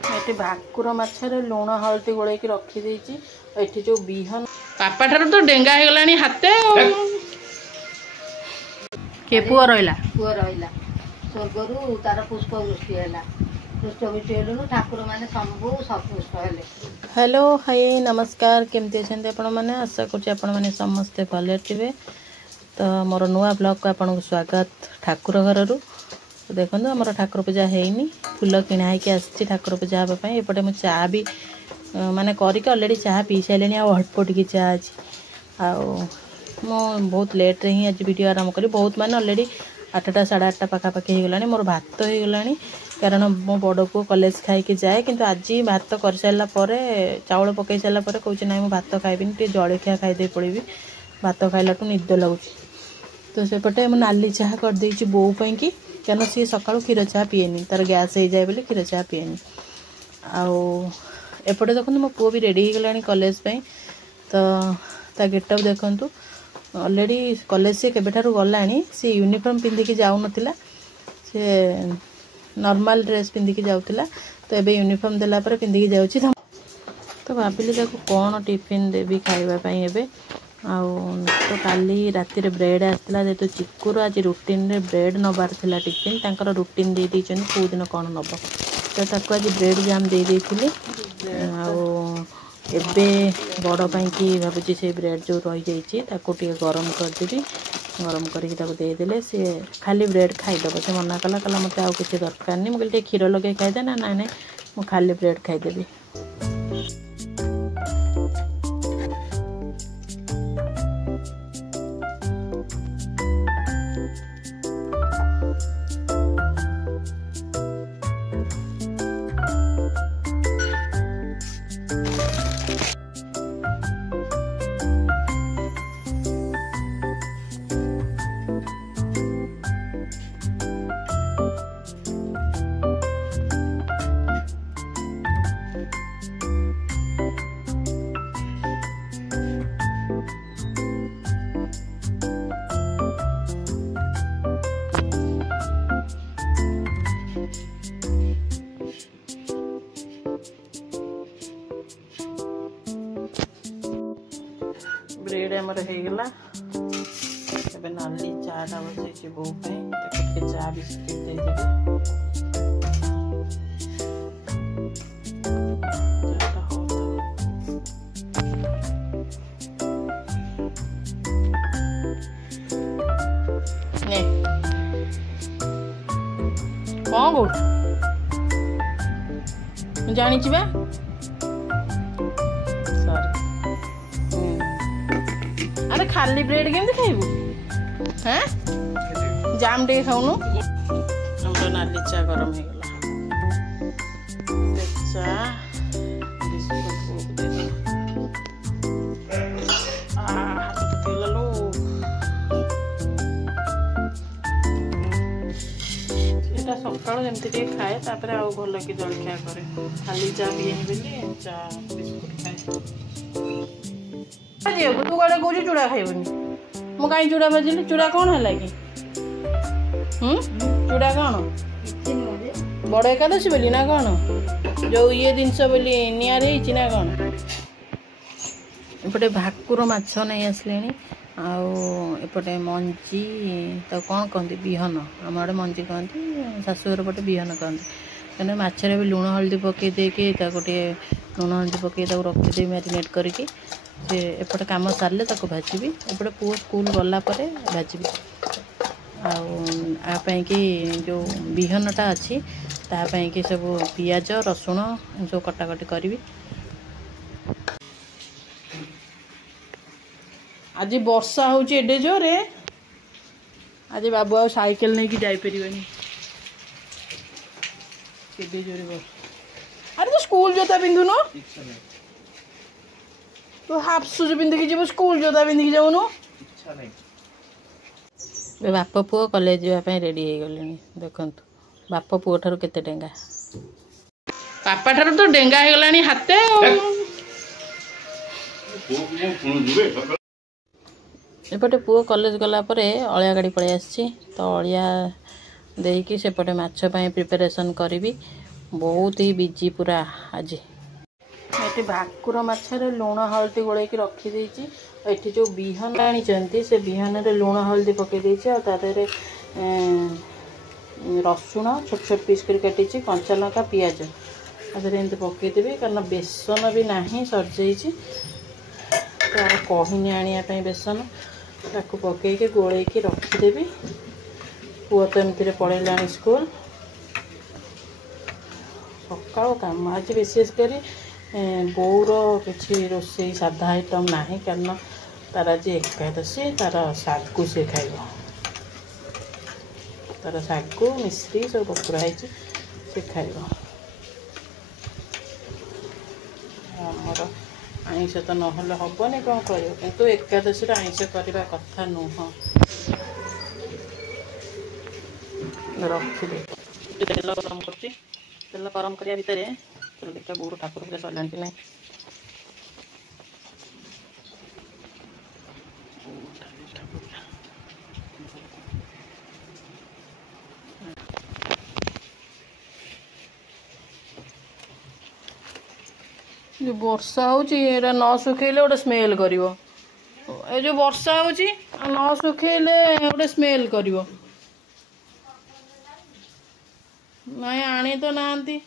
ये भाकुर मछरे लुण हलदी गोल रखी ये जो बिहन पापा ठार तो डेंगा हो गलानी हाथे के पुआ रहा स्वर्गर तार पुष्प वृष्टि है पुष्प वृष्टि हेलु ठाकुर मैंने सबू सपुष्ट हेले। हेलो हाय नमस्कार केमती अच्छे आपण मैंने आशा करें समस्ते भले थे। तो मोर नुआ ब्लॉग को आपन को स्वागत ठाकुर घर रु देखो आमर ठाकुर पूजा है फूल किणा आसी ठाकुर पूजा हाँपाई एपटे मुझे चाह भी माने करके अलरेडी चाह पी सारे अल्प टी चाह अच्छी बहुत लेट्रे ही आज वीडियो आरंभ करी बहुत माने अलरेडी 8टा 8:30 पाखापाखि हो गलानी मोर भात हो गलानी कारण मो बड़ पु कॉलेज खाई जाए किंतु आज भात कर सारा चाउल पकई सारा कौच ना भात खाइबिनी टे जलखिया खाईदे पड़ी भात खाइला निद लगुच तो सेपटे मुझे नाली चाह कर देची बोऊ पई कि कारण सी सका क्षीर चाह पीएनी तार गैस हो जाए बोली क्षीर चाह पीएनी एपटे देखो मो पुओ भी रेडी हो गलानी कॉलेज पे तो ता गेटअप देखंतु ऑलरेडी कॉलेज से केबेठारु गलानी सी यूनिफॉर्म पिंधिकी जाऊ नथिला से नॉर्मल ड्रेस पिंधिकी जाउतिला तो एबे यूनिफॉर्म देला पर पिंधिकी जाउची तो भाबिली ताको कोन टिफिन देबी खाइबा पई एबे तो काली राति रे ब्रेड आसला जेतु चिक्कुर आज रूटीन रे ब्रेड नबार थिला टिफिन तांकर रूटीन दे दीचन को दिन कोन नबो तो ताको आज ब्रेड जाम दे देथिली एबे बड़ पाई भावुची से ब्रेड जो रही जाइए टे गरम करदेवी गरम करके देदेले सी खाली ब्रेड खाईदेव से मना कला कला मत आउ किसी दरकार नहीं मुझे क्षीर लगे खाईदे ना ना मुझे खाली ब्रेड खाईदेवी। ब्रेड आमर होगला नाली चाटा बसई बो चा बिस्किट कौन कौट जानी अरे खाली ब्रेड केमती खाइबू हैं जाम टे खाऊनु हमरो नाली चा गरम हो गला चा बिस्कुट दे दे हाथ तो लो एटा सकाळ जेमती टे खाए तापर आ भल कि जलखिया करे खाली चा पिएनी बेली चा बिस्कुट खाए तू कड़े कौच चूड़ा खाइबनी मु कहीं चूड़ा भाजिली चूड़ा कौन है कि चूड़ा कौन बड़ एकादशी बोली ना कौन जो ये जिनस बोली निआर ना कौन एपटे भाकुर माछ नहीं आसले आउपटे मंजी तो कौन कहते बिहन आम आड़े मंजी कहती शाशुघर पटे बिहन कहते कहते मछरे भी लुण हल्दी पकई देके गोटे लुण हल्दी पकई रखीदे मैरिनेट करके से एपटे कम सारे भाजी एपटे पुओ स्कूल गलापर भाजी आपाई कि जो बिहनटा अच्छी तापाई कि सब पियाज रसुण सब कटाकटी करी आज वर्षा होची एडे जोरे आज बाबू आ साइकेल नहीं कि जाई परिबनी एडे जोरे वर्षा अरे तो स्कूल जोता पिंधु न तो हाफ शूज पिंधिकी जीव स्कूल जोता पिंधिकी जाऊनु बाप पुओ कॉलेज जावाई रेडी हो गले देखु बाप पुओ ठारू केते डेंगा पापा ठारू तो डेंगा हो गलानी हाथे एपटे पुओ कॉलेज गला परे अलिया गाड़ी पळै आछि तो अलिया देकी सेपटे माछ पई प्रिपरेशन करी बहुत ही बिजी पूरा आज। ये भाकुर माछरे लुण हल्दी गोलैक रखी ये जो बिहन आनी से बिहन रे लुण हल्दी पकई तादेह रसुण छोट छोट पीस कर काटी कंचा लंका पियाज एमती पकईदेवी कारण बेसन भी नहीं सर कहनी आने बेसन ताकू पकईके गोलैक रखीदेवी। पुआ तो एमती पड़ेला स्कूल सकाल कम आज विशेषकर बोर किसी रोसे साधा आइटम ना कारण तार आज एकादशी तार सागु से खाइब तार सागु मिश्री सब बतुराई से खाइब। आमर आइष तो ना हेनी कौन कर किंतु एकादशी आइष करने कथा नुह रखी तेल गरम कर तेल गरम करिया भितर देखा गोड़ ठाकुर पूजा सरला कि नहीं। जो वर्षा होरा न सुखेले गोटे स्मेल कर जो वर्षा हो न सुखेले गोटे स्मेल कर नहीं आनी तो नांती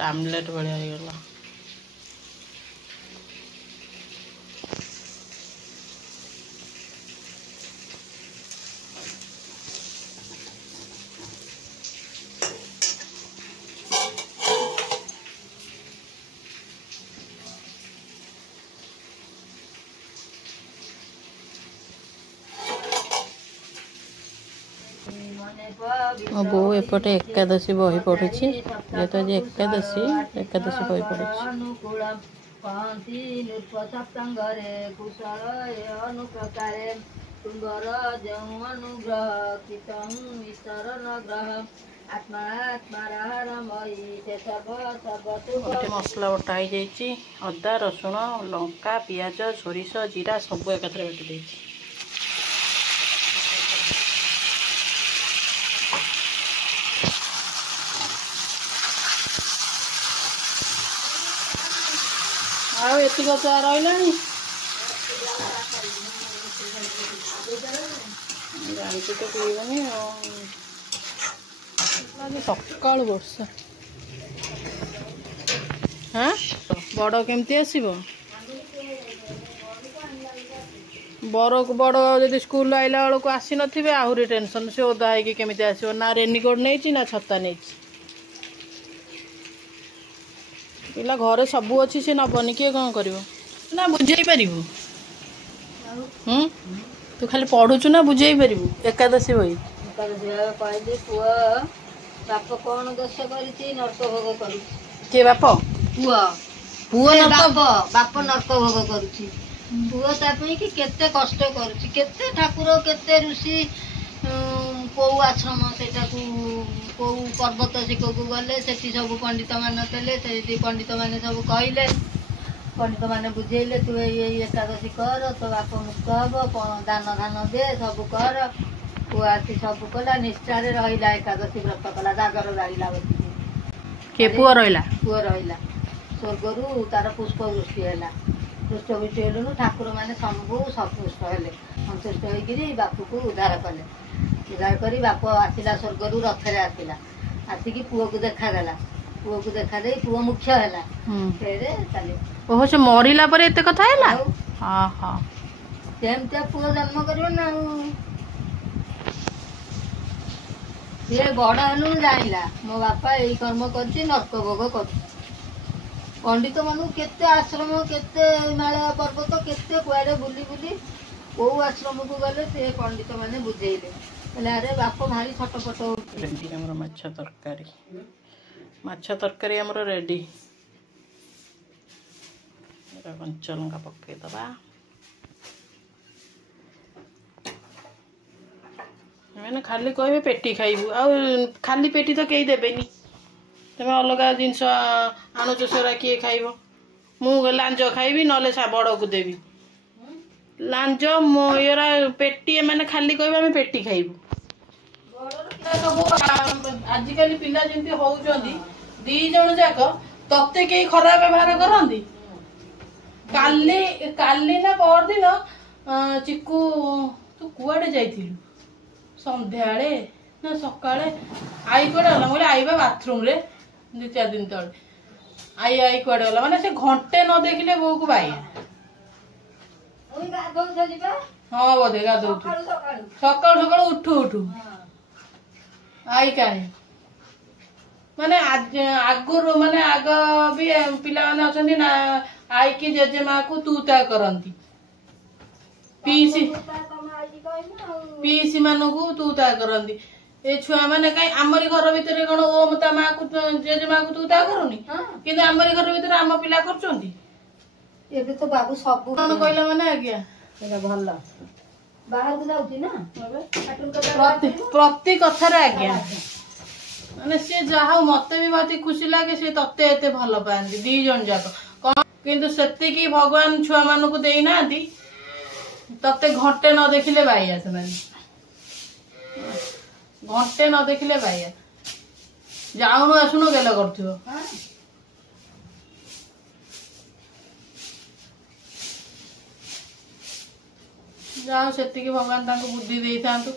आमलेट बढ़िया गला। मो बो एपटे एकादशी बही पढ़ुची जेहेतु आज एकादशी एकादशी बही पढ़ुची। मसला बटा हो अदा रसुण लंका पियाज सोरिष जीरा सब एक बाटी एतिक चा रहा जानती तो पीबनी सका वर्षा हाँ बड़ केमती आसब बड़ बड़ जब स्कूल आइला बेलू आसी नथिबे आहुरी टेंशन से ओदा होगी केमिति आसो ना रेनिकोट नहीं ना छता नहीं पिला घरे सबू अच्छी सी नबनी किए कौन कर ना बुझे पार तू खाली पढ़ुचु ना बुझे पार एकादशी बही कहली पुआ बाप कौन दोष कर नर्क भोग कर बाप पुआ पुआ बाप बाप नर्क भोग करुच्ची पुओ तापी कि केते कष्ट करुछि केते ठाकुर केते ऋषि कोउ आश्रम सेटा को पर्वत शिखर को गले सेठी सब पंडित मान थे से पंडित मान सब कहले पंडित मान बुझेले तू ये एकादशी कर तो बाप मुक्त हम दान धान दे सब कर पुओ आसी सब कला निष्ठा रहा एकादशी व्रत कला जागर जाइला के पुओ रहिला स्वर्गरू तार पुष्प वृष्टि है पुष्प वृष्टि हेलु ठाकुर मैंने सब सन्तुष्ट हेले सन्तुष्ट होकर बापू को उद्धार कले उद्धार कर बाप आसला स्वर्गरू रथरे आसला आसिकी पुओ को देखादेला पुओ को देखा दे पुओ मुख्य है चली ओहो से मरिला पर एते कथा हैला सेमतिया पुओ जन्म करियो ना ये बड़ हेलु जाइला मो बापा यही कर्म कर नर्क भोग कर पंडित मानु केते आश्रम केते हिमालय पर्वत केते कुआडे बुली बुली को आश्रम को गले से पंडित माने बुझेइले बोले अरे बाप भारी छटपट रेडी हमर माछ तरकारी हमर रेडी कंचा लंका पके दबा मैंने खाली कहबे पेटी खाइबू आ खाली पेटी तो कई देबेनी तमें अलग जिनस आणुच सेरा किए खाइब मु लांज खाइबी नले बड़ को देवी लांज मोरा पेटी मैंने खाली कहबे आम पेटी खाइबू आजिकल पिला जमी होउचंदी दी जण जाक तते के खराब व्यवहार करंदी काली काली ना पर दिन चिकू तू कुआडे जाइथिलु संध्या ना सकाळे आई कुआडे गला मोले आईबा बाथरूम रे 2-4 दिन तले आई आई कुआडे गला माने से घंटे न देखिले बो को बाई हाँ बोधे गाधो सकाल सकाल उठू उठू आई काहे माने आगुर माने आग भी पिला माने अछंती ना आई की जेजेमा को तू ता करंती पीसी मानू तू ता करंती ए छुआ माने कई आमरी घर भितर कोन ओम ता मा को जेजेमा को तू ता करूनी किंतु आमरी घर भितर आम पिला करचोंती एबे तो बाबू सब कोन कहला माने आज्ञा एला भल बाहर को जाउती ना प्रति कथार आज्ञा माने से जहा मते भी बहुत खुशी लागे से तते एते भल पांती दी जन जाक किंतु सेति की भगवान छुआ मानू को देई नांती तते घंटे न देखिले बाइया से घंटे न देखिले बाइया जाऊनु आसुनु गेल करथिबो जाओ सेति की भगवान तांको बुद्धि देई थांतु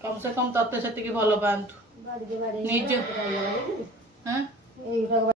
कम से कम तते सेति की भल पांतु निज हां